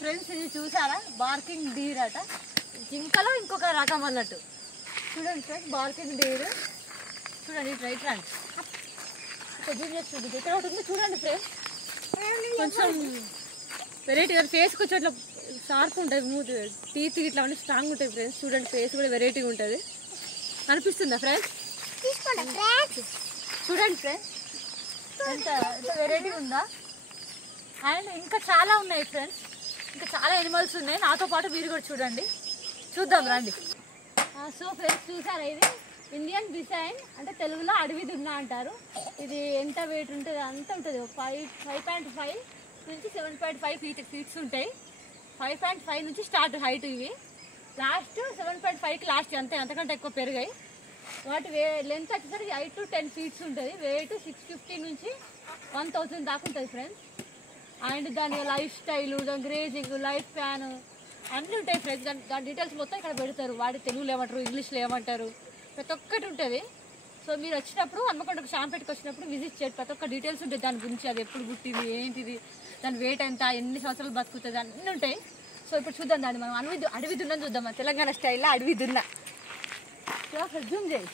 Friends ఇది చూసారా, barking Deere అట, జింకలో ఇంకొక రకం అన్నట్టు. చూడండి ఫ్రెండ్స్, బార్కింగ్ డీర్ చూడండి, రైట్ రండి ఇక్కడ ఒకటి ఉంది చూడండి ఫ్రెండ్స్. కొంచెం వెరైటీగా ఫేస్ కొంచెం ఇట్లా షార్ప్ ఉంటుంది, మూత్ టీత్ ఇట్లా అన్నీ స్ట్రాంగ్ ఉంటుంది ఫ్రెండ్స్. చూడండి ఫేస్ కూడా వెరైటీగా ఉంటుంది, అనిపిస్తుందా ఫ్రెండ్స్? చూడండి ఫ్రెండ్స్ ఎంత వెరైటీగా ఉందా. అండ్ ఇంకా చాలా ఉన్నాయి ఫ్రెండ్స్, ఇంకా చాలా ఎనిమల్స్ ఉన్నాయి. నాతో పాటు మీరు కూడా చూడండి, చూద్దాం రండి. సో ఫ్రెండ్స్ చూసారా, ఇది ఇండియన్ బిసైన్ అంటే తెలుగులో అడవి దున్న అంటారు. ఇది ఎంత వెయిట్ ఉంటుంది అంత ఉంటుంది, 5.5 నుంచి 7.5 ఫీట్స్ ఉంటాయి. 5.5 నుంచి స్టార్ట్ హైట్, ఇవి లాస్ట్ 7.5కి లాస్ట్, అంతే, అంతకంటే ఎక్కువ పెరిగాయి. వాటి లెంత్ వచ్చేసరికి 8 to 10 ఫీట్స్ ఉంటుంది. వెయిట్ 650 నుంచి 1000 దాకా ఉంటుంది ఫ్రెండ్స్. అండ్ దాని లైఫ్ స్టైలు, దాని గ్రేజింగ్, లైఫ్ ప్యాన్ అన్నీ ఉంటాయి ఫ్రెండ్స్. దాని డీటెయిల్స్ మొత్తం ఇక్కడ పెడతారు. వాడి తెలుగులో ఏమంటారు, ఇంగ్లీష్లో ఏమంటారు, ప్రతి ఒక్కటి ఉంటుంది. సో మీరు వచ్చినప్పుడు హన్మకొండకు షాంపేటకి వచ్చినప్పుడు విజిట్ చేయండి, ప్రతి ఒక్క డీటెయిల్స్ ఉంటాయి దాని గురించి. అది ఎప్పుడు పుట్టింది, ఏంటిది, దాని వెయిట్ ఎంత, ఎన్ని సంవత్సరాలు బతుకుతుంది, అన్నీ ఉంటాయి. సో ఇప్పుడు చూద్దాం దాన్ని, మనం అడవి దున్నని చూద్దాం, తెలంగాణ స్టైల్లో అడవి దున్న. జూమ్ చేయి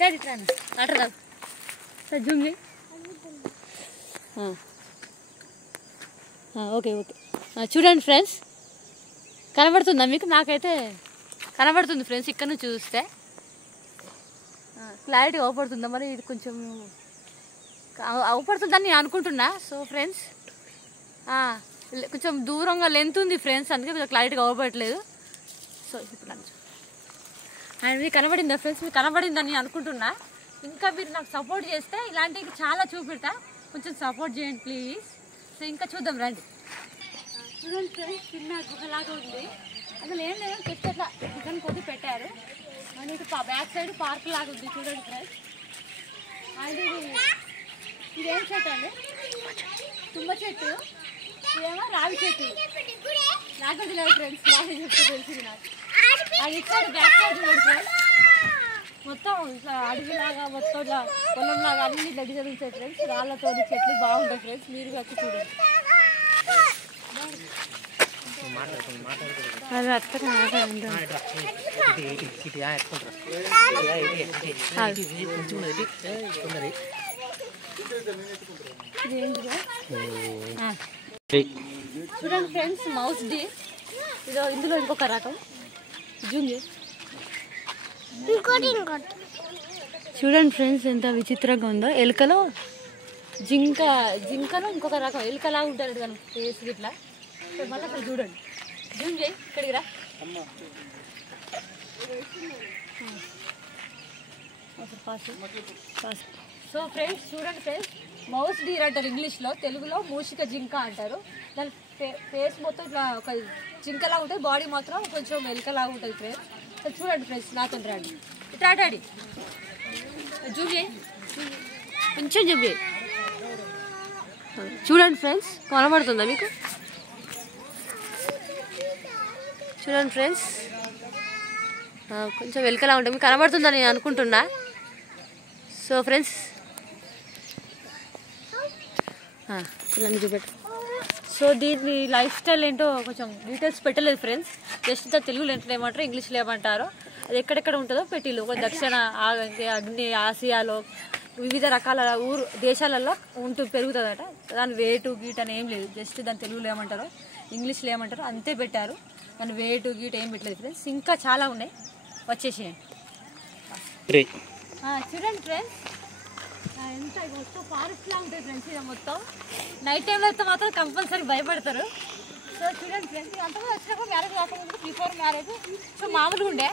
డాడీ, రండి అటర్ కాదు సార్, జూమ్ చేయి. ఓకే ఓకే చూడండి ఫ్రెండ్స్, కనబడుతుందా మీకు? నాకైతే కనబడుతుంది ఫ్రెండ్స్, ఇక్కడ నుంచి చూస్తే క్లారిటీ అవపడుతుందా మరి? ఇది కొంచెం అవపడుతుందని నేను అనుకుంటున్నా. సో ఫ్రెండ్స్ కొంచెం దూరంగా లెంత్ ఉంది ఫ్రెండ్స్, అందుకే కొంచెం క్లారిటీగా అవపడట్లేదు. సో ఇప్పుడు అండ్ మీకు కనబడిందా ఫ్రెండ్స్? మీకు కనబడిందని నేను అనుకుంటున్నా. ఇంకా మీరు నాకు సపోర్ట్ చేస్తే ఇలాంటివి చాలా చూపెడతా, కొంచెం సపోర్ట్ చేయండి ప్లీజ్. సో ఇంకా చూద్దాం రండి. చూడండి ఫ్రెండ్స్, చిన్న గుహలాగా ఉంది, అసలు ఏం లేదు, జస్ట్ అట్లా చికెన్ కొద్ది పెట్టారు. అండ్ ఇటు బ్యాక్ సైడ్ పార్క్ లాగా ఉంది చూడండి ఫ్రెండ్స్. అండ్ ఇదేం చెట్టు అండి? తుమ్మ చెట్టు, ఇదేమో రావి చెట్టు. నాకు తెలియదు ఫ్రెండ్స్, రావి చెట్టు తెలిసింది నాకు. అది ఇక్కడ బ్యాక్ సైడ్ చూడండి ఫ్రెండ్స్, మొత్తం ఇట్లా అడవిలాగా, మొత్తం ఇట్లా పొలంలాగా అన్ని ఇట్లా జరుగుతాయి ఫ్రెండ్స్. రాళ్ళతో చెట్లు బాగుంటాయి ఫ్రెండ్స్, మీరు వచ్చి చూడండి. అది అక్కడ చూడండి ఫ్రెండ్స్, మౌస్ డి, ఇదో ఇందులో ఇంకొక రకం. జూమ్ చూడండి ఫ్రెండ్స్, ఎంత విచిత్రంగా ఉందో. ఎలుకలో జింకలో ఇంకొక రకం ఎలుకలా ఉంటారు దాని ఫేస్ ఇట్లా. మళ్ళీ అక్కడ చూడండి, జూమ్ చేయి, ఇక్కడికి రా. సో ఫ్రెండ్స్ చూడండి ఫ్రెండ్స్, మౌస్ డీర్ అంటారు ఇంగ్లీష్లో, తెలుగులో మూషిక జింక అంటారు. దాని ఫేస్ మొత్తం ఇట్లా ఒక జింకలా ఉంటుంది, బాడీ మాత్రం కొంచెం ఎలుకలాగా ఉంటుంది ఫ్రెండ్స్. చూడండి ఫ్రెండ్స్, నాతో రండి, ఇట్లా డాడీ, జూమ్ చేయి, కొంచెం జూమ్ చేయి. చూడండి ఫ్రెండ్స్, కనబడుతుందా మీకు? చూడండి ఫ్రెండ్స్, కొంచెం ఎలుకలా ఉంటుంది, మీకు కనబడుతుందని నేను అనుకుంటున్నా. సో ఫ్రెండ్స్ చూడండి, చూపెట్టు. సో దీని లైఫ్ స్టైల్ ఏంటో కొంచెం డీటెయిల్స్ పెట్టలేదు ఫ్రెండ్స్, జస్ట్ తెలుగులో ఎంత ఏమంటారు, ఇంగ్లీష్లో ఏమంటారో, అది ఎక్కడెక్కడ ఉంటుందో పెట్టిల్లు. ఒక దక్షిణ అగ్ని ఆసియాలో వివిధ రకాల దేశాలలో పెరుగుతుందట. దాని వేటు గీట్ అని ఏం లేదు, జస్ట్ దాని తెలుగులో ఏమంటారో ఇంగ్లీష్లో ఏమంటారో అంతే పెట్టారు. దాని వేటు గీట్ ఏం పెట్టలేదు ఫ్రెండ్స్. ఇంకా చాలా ఉన్నాయి, వచ్చేసేయండి. చూడండి ఫ్రెండ్స్, ఎంత మొత్తం ఫారెస్ట్ లా ఉంటుంది ఫ్రెండ్స్. ఇది మొత్తం నైట్ టైంలో అయితే మాత్రం కంపల్సరీ భయపడతారు. సో చూడండి ఫ్రెండ్స్, అంతగా వచ్చినప్పుడు మ్యారేజ్ కాకముందు, బిఫోర్ మ్యారేజ్ సో మామూలుగా ఉండే.